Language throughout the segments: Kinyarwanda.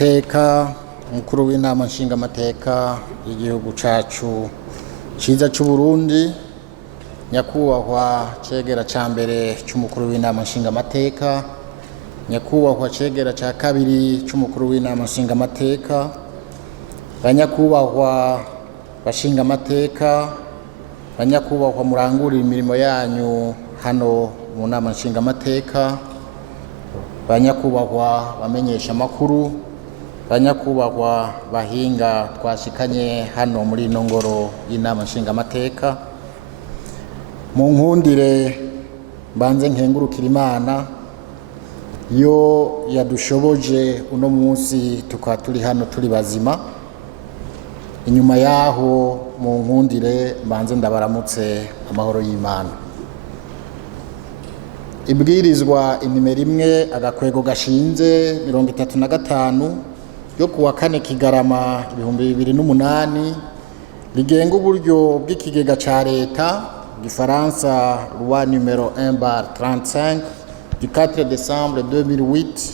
iteka umukuru w'inama nshingamateka y'igihugu cacu ciza c'u Burundi, nyakubahwa cegera ca mbere c'umukuru w'inama nshingamateka, nyakubahwa cegera ca kabiri c'umukuru w'inama nshingamateka, banyakubahwa bashingamateka, banyakubahwa murangurira imirimo yanyu hano mu nama nshingamateka, banyakubahwa bamenyesha makuru, banyakubahwa bahinga twashikanye hano muri ino ngoro y'inama nshingamateka, mu nkundire mbanze nkengurukira Imana yo yadushoboje uno munsi tukaba turi hano turi bazima. Inyuma yaho mu nkundire mbanze ndabaramutse amahoro y'Imana. Ibwirizwa inimero 1 agakwego gashinze 35 yo kuwa 4 Kigarama 2008 rigenga uburyo bw'ikigega ca leta gifaransa loi numero 1/35 du 4 décembre 2008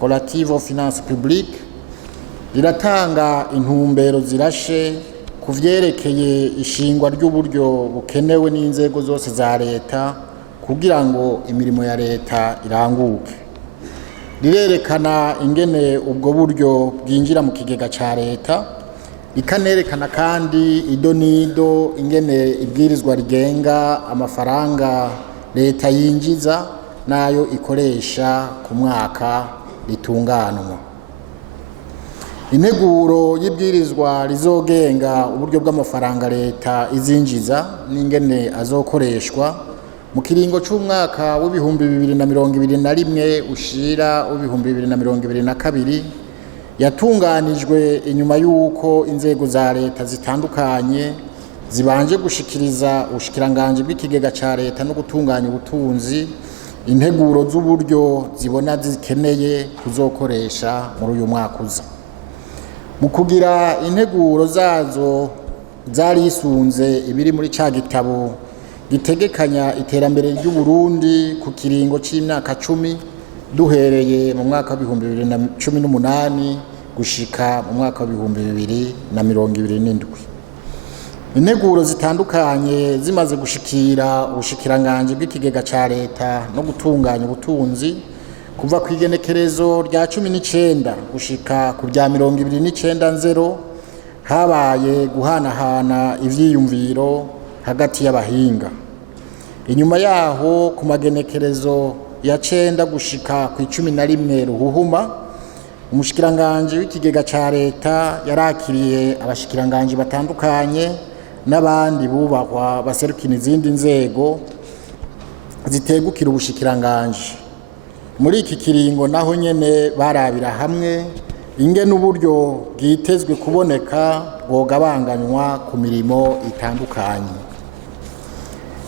relative aux finances publiques, riratanga intumbero zirashe ku vyerekeye ishingwa ry'uburyo bukenewe n'inzego zose za leta kugira ngo imirimo ya leta iranguke. Rirerekana ingene ubwo buryo bwinjira mu kigega ca leta, rikanerekana kandi idonido ingene ibwirizwa rigenga amafaranga leta yinjiza nayo ikoresha ku mwaka ritunganwa. Integuro y'ibwirizwa rizogenga uburyo bw'amafaranga leta izinjiza n'ingene azokoreshwa mu kiringo c'umwaka w'ibihumbi 2021 ushira w'ibihumbi 2022 yatunganijwe inyuma y'uko inzego za leta zitandukanye zibanje gushikiriza ubushikiranganje bw'ikigega ca leta no gutunganya ubutunzi integuro z'uburyo zibona zikeneye kuzokoresha muri uyu mwaka uza. Mu kugira integuro zazo zari isunze ibiri muri ca gitabo gitegekanya iterambere ry'u Burundi ku kiringo c'imyaka 10 duhereye mu mwaka wa 2018 gushika mu mwaka wa 2027. Integuro zitandukanye zimaze gushikira ubushikiranganje bw'ikigega ca leta no gutunganya ubutunzi kuva ku igenekerezo rya 19 gushika ku rya 29 habaye guhanahana ivyiyumviro hagati y'abahinga. Inyuma yaho ku magenekerezo ya 9 gushika ku 11 Ruhuhuma, umushikiranganje w'ikigega ca leta yarakiriye abashikiranganje batandukanye n'abandi bubahwa baserukira izindi nzego zitegukira ubushikiranganje. Muri iki kiringo naho nyene barabira hamwe ingene uburyo bwitezwe kuboneka bwogabanganywa ku mirimo itandukanye.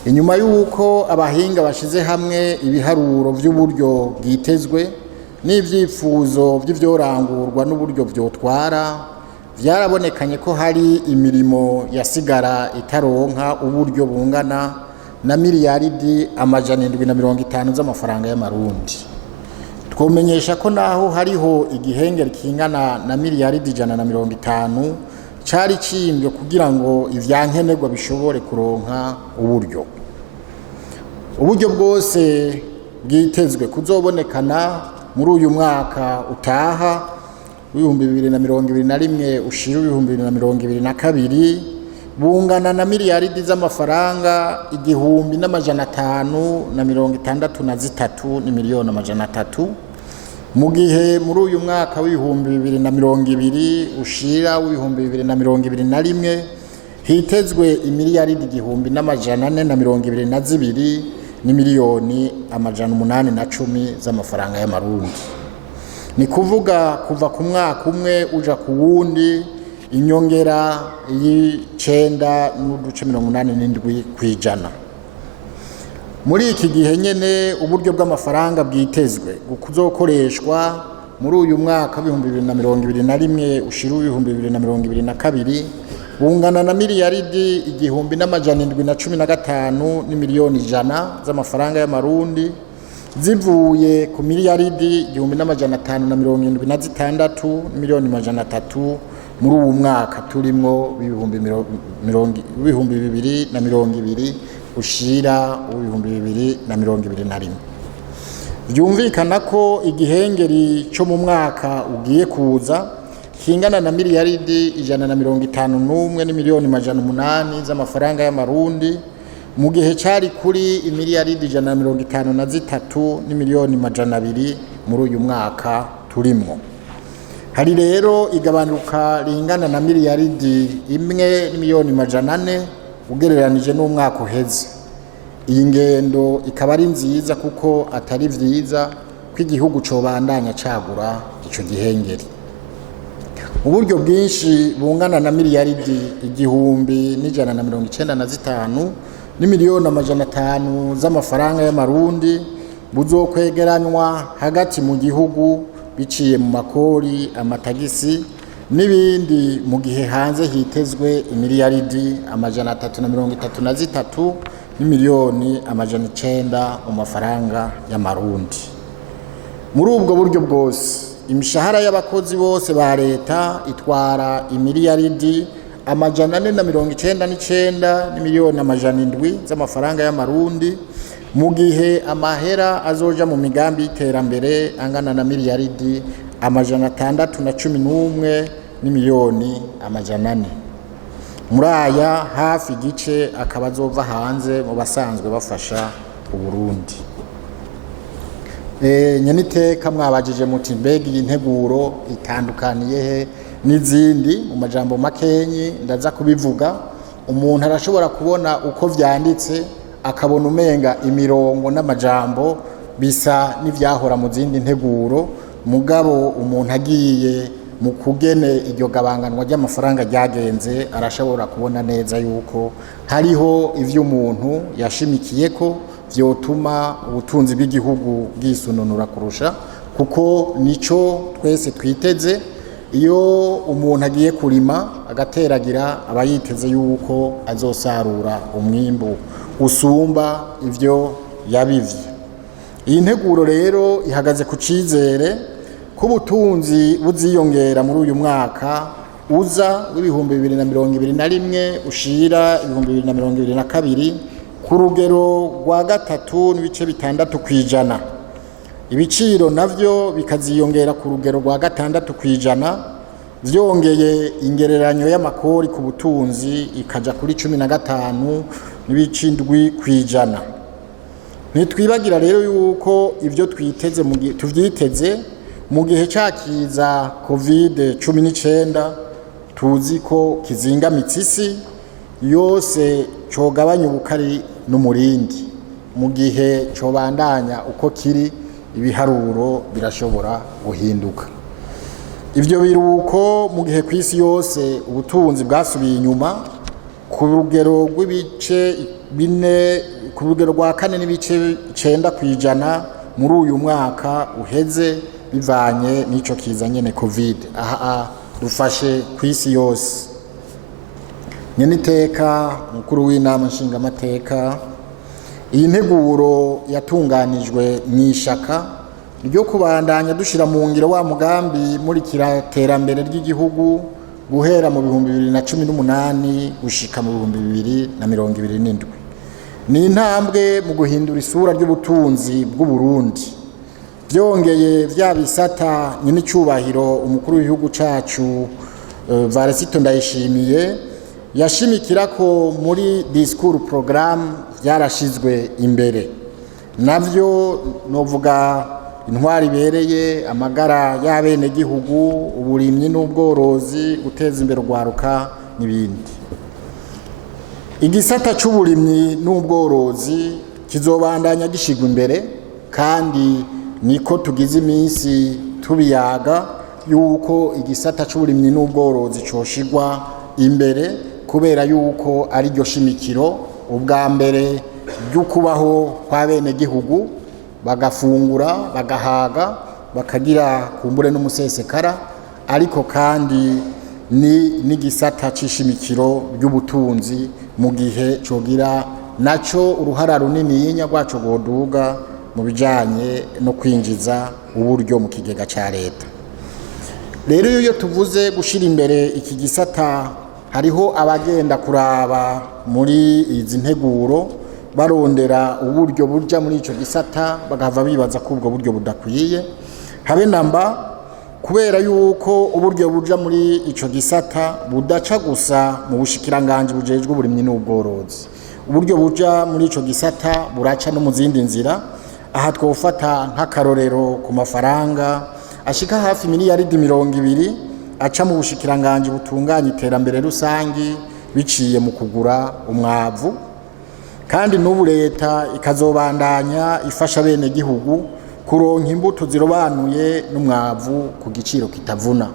Inyuma y'uko abahinga bashize hamwe ibiharuro vy'uburyo bwitezwe n'ivyifuzo vy'ivyorangurwa n'uburyo vyotwara, vyarabonekanye ko hari imirimo yasigara itaronka uburyo bungana na miliyaridi 750 z'amafaranga y'amarundi. Twomenyesha ko naho hariho igihengeri kingana na miliyaridi 150 cari cimbye kugira ngo ivyankenerwa bishobore kuronka uburyo. Uburyo bwose bwitezwe kuzobonekana muri uyu mwaka utaha w'ibihumbi 2021 ushira 2022 bungana na miliyaridi z'amafaranga 1,563 n'imiliyoni 300, mu gihe muri uyu mwaka w'ibihumbi 2020 ushira w'ibihumbi 2021 hitezwe imiliyaridi 1,422 n'imiliyoni 810 z'amafaranga y'amarundi. Ni kuvuga kuva ku mwaka umwe uja ku wundi inyongera y'9.87 kw'ijana. Muri iki gihe nyene uburyo bw'amafaranga bwitezwe kuzokoreshwa muri uyu mwaka w'ibihumbi 2021 ushira w'ibihumbi 2022 bungana na miliyaridi 1,715 n'imiliyoni 100 z'amafaranga y'amarundi, zivuye ku miliyaridi 1,576 miliyoni amajana 3 muri uwo mwaka turimo w'ibihumbi 2020 ushira w'ibihumbi 2021. Byumvikana ko igihengeri cyo mu mwaka ugiye kuza kingana na miliyaridi 151 n'imiliyoni amajana 8 z'amafaranga y'amarundi, mu gihe cyari kuri imiliyaridi 153 n'imiliyoni amajana 2 muri uyu mwaka turimo. Hari rero igabanuka ringana na miliyaridi 1 n'imiliyoni amajana 4 ugereranije n'umwaka uheze. Iyi ngendo ikaba ari nziza kuko atari vyiza ko igihugu cobandanya cagura ico gihengeri. Uburyo bwinshi bungana na miliyaridi 1,195 n'imiliyoni amajana 5 z'amafaranga y'amarundi buzokwegeranywa hagati mu gihugu biciye mu makori, amatagisi n'ibindi, mu gihe hanze hitezwe imiliyaridi amajana 333 n'imiliyoni amajana 9 mu mafaranga y'amarundi. Muri ubwo buryo bwose imishahara y'abakozi bose ba leta itwara imiliyaridi amajana 499 n'imiliyoni amajana 7 z'amafaranga y'amarundi, mu gihe amahera azoja mu migambi y'iterambere angana na miliyaridi amajana 611 n'imiliyoni amajana 4. Muri aya hafi igice akaba azova hanze mu basanzwe bafasha Uburundi. Nyeniteka mwabajije muti mbega iyi nteguro itandukaniye he n'izindi? Mu majambo makenyi ndaza kubivuga. Umuntu arashobora kubona uko vyanditse akabona umenga imirongo n'amajambo bisa n'ivyahora mu zindi nteguro, mugabo umuntu agiye mu kugene iryo gabanganwa ry'amafaranga ryagenze arashobora kubona neza yuko hariho ivyo umuntu yashimikiye ko vyotuma ubutunzi bw'igihugu bwisununura kurusha, kuko nico twese twiteze. Iyo umuntu agiye kurima agateragira aba yiteze yuko azosarura umwimbu usumba ivyo yabivye. Iyi nteguro rero ihagaze ku cizere ko ubutunzi buziyongera muri uyu mwaka uza w'ibihumbi 2021 ushira ibihumbi 2022 ku rugero rwa 3.6 kw'ijana. Ibiciro navyo bikaziyongera ku rugero rwa 6 kw'ijana, vyongeye ingereranyo y'amakori ku butunzi ikaja kuri 15.7 kw'ijana. Ntitwibagira rero yuko ivyo twiteze tuvyiteze mu gihe cakiza COVID-19 tuzi ko kizingamitse isi yose, cogabanya ubukari n'umurindi. Mu gihe cobandanya uko kiri ibiharuro birashobora guhinduka. Ivyo biruko mu gihe kw'isi yose ubutunzi bwasubiye inyuma ku rugero rw'ibice 4 ku rugero rwa 4.9 kw'ijana muri uyu mwaka uheze, bivanye n'ico kiza nyene COVID. Aha dufashe kw'isi yose. Nyeniteka mukuru w'inama nshingamateka, iyi nteguro yatunganijwe mw'ishaka ryo kubandanya dushira mu ngiro wa mugambi muri kiraterambere ry'igihugu guhera mu 2018 gushika mu 2027. Ni intambwe mu guhindura isura ry'ubutunzi bw'u Burundi. Byongeye vya bisata nyine cyubahiro umukuru w'igihugu cacu Varisito Ndayishimiye yashimikira ko muri discours programme byarashizwe imbere. Navyo novuga intwari bereye, amagara y'abene gihugu, uburimyi n'ubworozi, guteza imbere urwaruka n'ibindi. Igisata c'uburimyi n'ubworozi kizobandanya gishigwa imbere, kandi niko tugize iminsi tubiyaga yuko igisata c'uburimyi n'ubworozi coshigwa imbere, kubera yuko ari ryo shimikiro ubwa mbere ry'ukubaho kwa bene gihugu, bagafungura bagahaga bakagira kumbure n'umusesekara, ariko kandi ni gisata c'ishimikiro ry'ubutunzi mu gihe cogira naco uruhara runini y'inya rwaco goduga mu bijanye no kwinjiza uburyo mu kigega ca leta. Rero iyo tuvuze gushira imbere iki gisata, hariho abagenda kuraba muri izi nteguro barondera uburyo buja muri ico gisata, bagahava bibaza ko ubwo buryo budakwiye habe namba, kubera yuko uburyo buja muri ico gisata budaca gusa mu bushikiranganje bujejwe uburimyi n'ubworozi. Uburyo buja muri ico gisata buraca no mu zindi nzira. Aha twofata nk'akarorero ku mafaranga ashika hafi miliyaridi 200 aca mu bushikiranganje butunganya iterambere rusangi biciye mu kugura umwavu, kandi n'ubu leta ikazobandanya ifasha bene gihugu kuronka imbuto zirobanuye n'umwavu ku giciro kitavuna.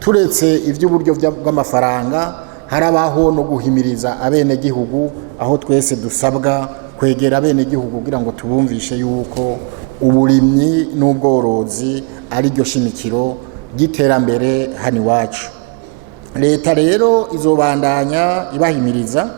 Turetse ivy'uburyo bw'amafaranga, harabaho no guhimiriza abene gihugu, aho twese dusabwa kwegera abene gihugu kugira ngo tubumvishe yuko uburimyi n'ubworozi ari ryo shimikiro ry'iterambere hano iwacu. Leta rero izobandanya ibahimiriza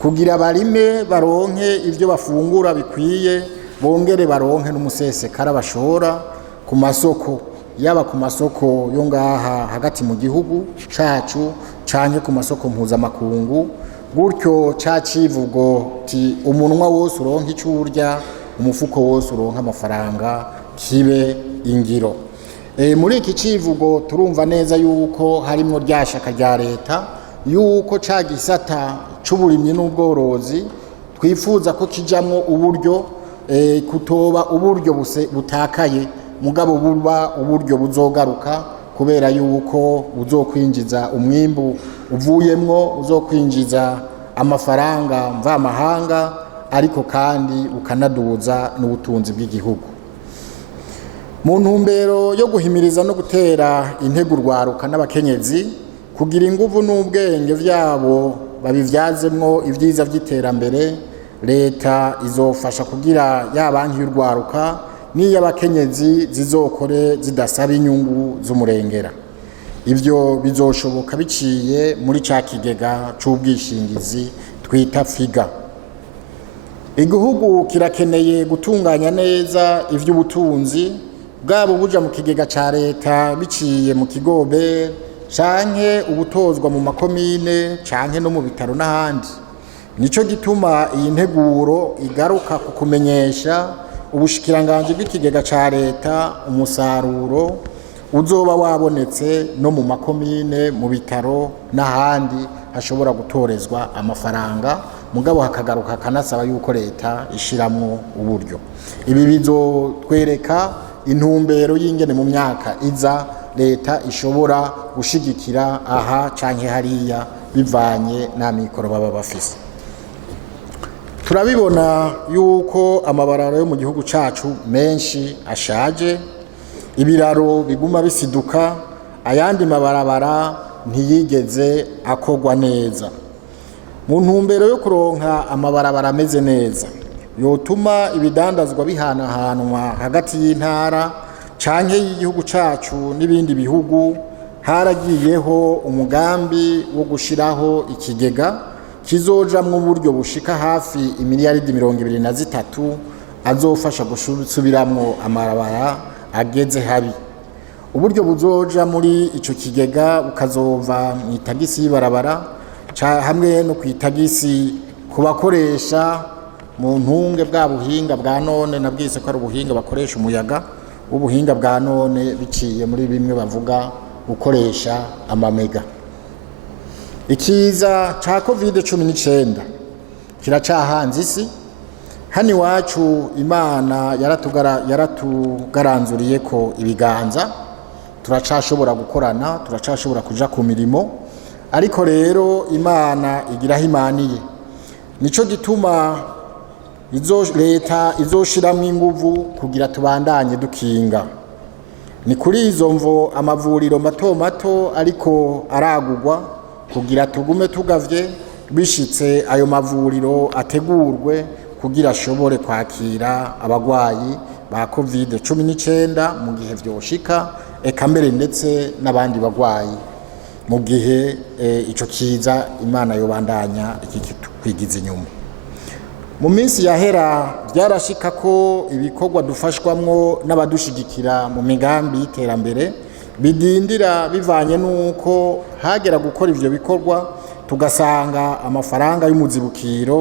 kugira barime baronke ivyo bafungura bikwiye, bongere baronke n'umusesekara bashora ku masoko, yaba ku masoko yo ngaha hagati mu gihugu cacu canke ku masoko mpuzamakungu. Gutyo ca civugo ti umunwa wose uronka ico urya, umufuko wose uronka amafaranga kibe ingiro. Muri iki civugo turumva neza yuko harimwo ryashaka rya leta yuko ca gisata c'uburimyi n'ubworozi twifuza ko kijamwo uburyo, kutoba uburyo butakaye, mugabo buba uburyo buzogaruka, kubera yuko uzokwinjiza umwimbu uvuyemwo, uzokwinjiza amafaranga mvamahanga, ariko kandi ukanaduza n'ubutunzi bw'igihugu. Mu ntumbero yo guhimiriza no gutera intego urwaruka n'abakenyezi kugira inguvu n'ubwenge vyabo babivyazemwo ivyiza vy'iterambere, leta izofasha kugira ya banki y'urwaruka n'iy'abakenyezi zizokore zidasaba inyungu z'umurengera. Ivyo bizoshoboka biciye muri ca kigega c'ubwishingizi twita FIGA. Igihugu kirakeneye gutunganya neza ivy'ubutunzi bwabo buja mu kigega ca leta biciye mu kigobe canke ubutozwa mu makomine canke no mu bitaro n'ahandi. Nico gituma iyi nteguro igaruka ku kumenyesha ubushikiranganje bw'ikigega ca leta umusaruro uzoba wabonetse no mu makomine, mu bitaro n'ahandi hashobora gutorezwa amafaranga, mugabo hakagaruka kanasaba yuko leta ishiramwo uburyo. Ibi bizotwereka intumbero y'ingene mu myaka iza leta ishobora gushigikira aha canke hariya bivanye n'amikoro baba bafise. Turabibona yuko amabararo yo mu gihugu cacu menshi ashaje, ibiraro biguma bisiduka, ayandi mabarabara ntiyigeze akogwa neza. Mu ntumbero yo kuronka amabarabara ameze neza yotuma ibidandazwa bihanahanwa hagati y'intara canke y'igihugu cacu n'ibindi bihugu, haragiyeho umugambi wo gushiraho ikigega kizojamwo uburyo bushika hafi imiliyaridi 23 azofasha gusubiramwo amabarabara ageze habi. Uburyo buzoja muri ico kigega bukazova mu itagisi y'ibarabara hamwe no kwitagisi kubakoresha mu ntunge bwa buhinga bwa none, nabwise ko ari ubuhinga bakoresha umuyaga, ubuhinga bwa none biciye muri bimwe bavuga gukoresha amamega. Ikiza ca COVID-19 kiracahanze isi. Hano iwacu Imana yaratugaranzuriye ko ibiganza, turacashobora gukorana, turacashobora kuja ku mirimo, ariko rero Imana igiraho imaniye. Nico gituma leta izoshiramwo inguvu kugira tubandanye dukinga. Ni kuri izo mvo amavuriro mato mato ariko aragurwa kugira tugume tugavye, bishitse ayo mavuriro ategurwe kugira ashobore kwakira abagwayi ba COVID-19 mu gihe vyoshika, eka mbere ndetse n'abandi bagwayi mu gihe ico kiza Imana yobandanya ikikwigiza inyuma. mu minsi yahera byarashika ko ibikorwa dufashwamwo n'abadushigikira mu migambi y'iterambere bidindira bivanye n'uko hagera gukora ivyo bikorwa tugasanga amafaranga y'umuzibukiro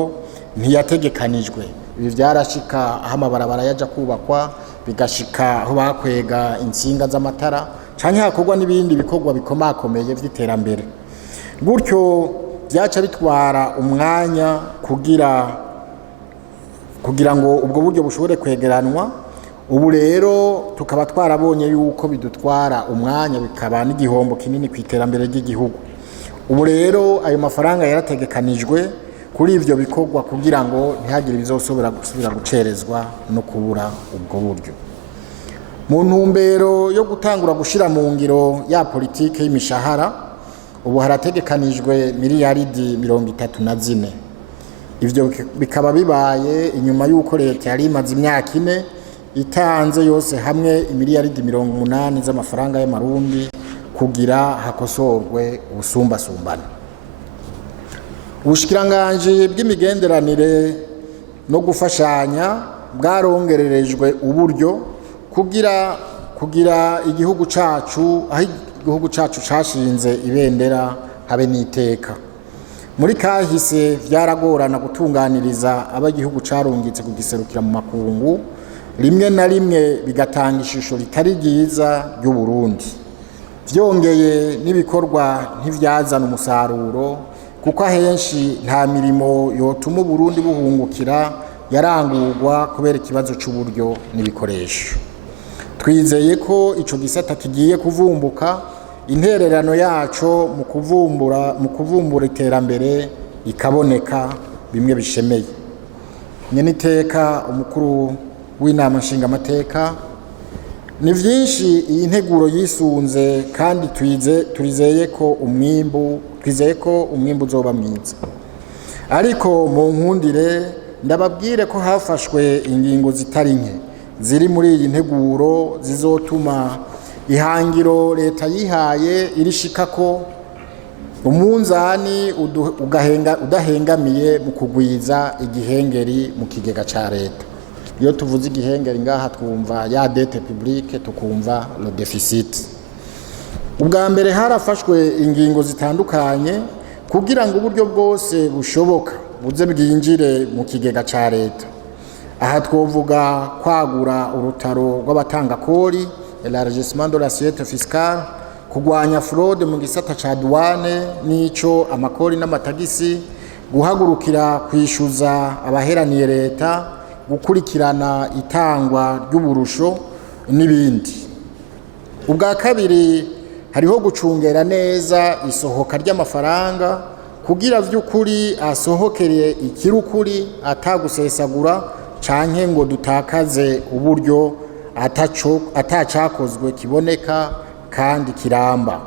ntiyategekanijwe. Ibi byarashika aho amabarabara yaja kubakwa, bigashika aho bakwega insinga z'amatara canke hakorwa n'ibindi bikorwa bikomakomeye vy'iterambere. Gutyo byaca bitwara umwanya kugira ngo ubwo buryo bushobore kwegeranwa. Ubu rero tukaba twarabonye yuko bidutwara umwanya, bikaba n'igihombo kinini ku iterambere ry'igihugu. Ubu rero ayo mafaranga yarategekanijwe kuri ivyo bikorwa kugira ngo ntihagire bizosubira gucerezwa no kubura ubwo buryo. Mu ntumbero yo gutangura gushira mu ngiro ya politike y'imishahara, ubu harategekanijwe miliyaridi 34. Ivyo bikaba bibaye inyuma y'uko leta yari imaze imyaka 4 itanze yose hamwe imiliyaridi 80 z'amafaranga y'amarundi kugira hakosorwe ubusumbasumbane. Ubushikiranganji bw'imigenderanire no gufashanya bwarongererejwe uburyo kugira igihugu cacu, aho igihugu cacu cashinze ibendera habe n'iteka. Muri kahise vyaragorana gutunganiriza abagihugu carungitse kugiserukira mu makungu, rimwe na rimwe bigatanga ishusho ritari ryiza ry'u Burundi. Vyongeye n'ibikorwa ntivyazana umusaruro kuko ahenshi nta mirimo yotuma Burundi buhungukira yarangurwa kubera ikibazo c'uburyo n'ibikoresho. Twizeye ko ico gisata kigiye kuvumbuka, intererano yaco mu kuvumbura iterambere ikaboneka bimwe bishemeye. Nyeniteka umukuru w'inama nshingamateka, ni vyinshi iyi nteguro yisunze kandi twizeye ko umwimbu uzoba mwiza. Ariko mu nkundire ndababwire ko hafashwe ingingo zitari nke ziri muri iyi nteguro zizotuma ihangiro leta yihaye irishikako, umunzani udahengamiye mu kugwiza igihengeri mu kigega ca leta. Iyo tuvuze igihengeri ngaha twumva ya dette publique, tukumva le déficit. Ubwa mbere harafashwe ingingo zitandukanye kugira ngo uburyo bwose bushoboka buze bwinjire mu kigega ca leta. Aha twovuga kwagura urutaro rw'abatanga kori, élargissement de l'assiette fiscale, kugwanya fraude mu gisata ca douane n'ico amakori n'amatagisi, guhagurukira kwishuza abaheraniye leta, gukurikirana itangwa ry'uburusho n'ibindi. Ubwa kabiri hariho gucungera neza isohoka ry'amafaranga kugira vy'ukuri asohokereye ikirukuri atagusesagura canke ngo dutakaze uburyo atacakozwe kiboneka kandi kiramba.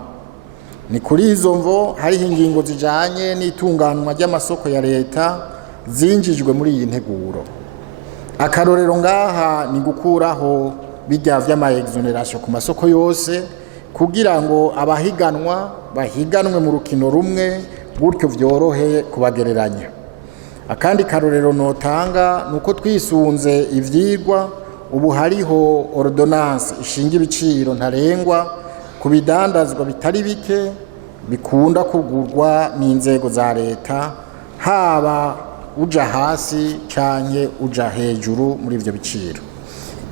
Ni kuri izo mvo hariho ingingo zijanye n'itunganwa ry'amasoko ya leta zinjijwe muri iyi nteguro. Akarorero ngaha ni gukuraho bijya vy'ama exoneration ku masoko yose kugira ngo abahiganwa bahiganwe mu rukino rumwe, gutyo vyorohe kubagereranya. Akandi karorero notanga nuko twisunze ivyigwa, ubu hariho ordonnance ishinga ibiciro ntarengwa ku bidandazwa bitari bike bikunda kugurwa n'inzego za leta, haba uja hasi canke uja hejuru muri ivyo biciro.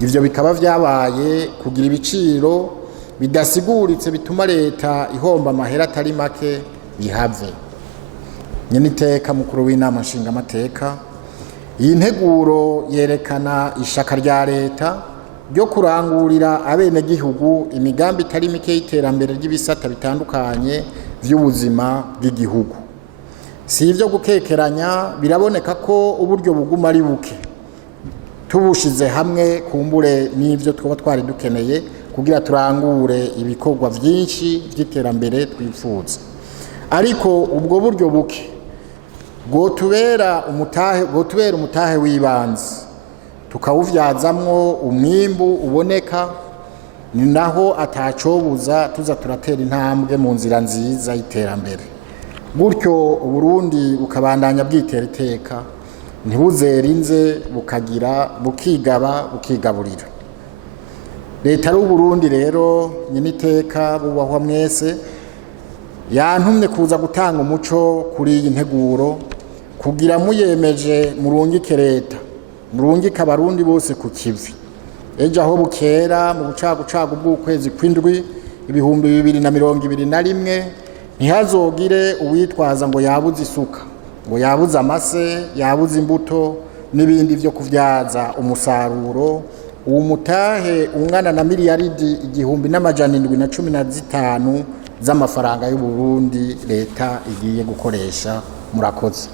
Ivyo bikaba vyabaye kugira ibiciro bidasiguritse bituma leta ihomba amahera atari make bihave. Nyeniteka mukuru w'inama nshingamateka, iyi nteguro yerekana ishaka rya leta ryo kurangurira abenegihugu imigambi itari mike y'iterambere ry'ibisata bitandukanye vy'ubuzima bw'igihugu. Si ivyo gukekeranya, biraboneka ko uburyo buguma ari buke. Tubushize hamwe kumbure n'ivyo twaba twari dukeneye kugira turangure ibikorwa vyinshi vy'iterambere twifuza. Ariko ubwo buryo buke bwotubera umutahe w'ibanze, tukawuvyazamwo umwimbu uboneka, ni naho atacobuza tuza turatera intambwe mu nzira nziza y'iterambere. Gutyo Uburundi bukabandanya bwitera iteka ntibuzerinze bukagira bukigaba bukigaburira. Leta y'u Burundi rero nyeniteka bubahwa mwese yantumye kuza gutanga umuco kuri iyi nteguro kugira muyemeje murungike leta murungike abarundi bose ku kivi ejo aho bukera mu bucagucagu bw'ukwezi kw'indwi 2021 ntihazogire uwitwaza ngo yabuze isuka ngo yabuze amase yabuze imbuto n'ibindi byo kuvyaza umusaruro uwo mutahe ungana na miliyaridi 1,715 z'amafaranga y'u Burundi leta igiye gukoresha. Murakoze.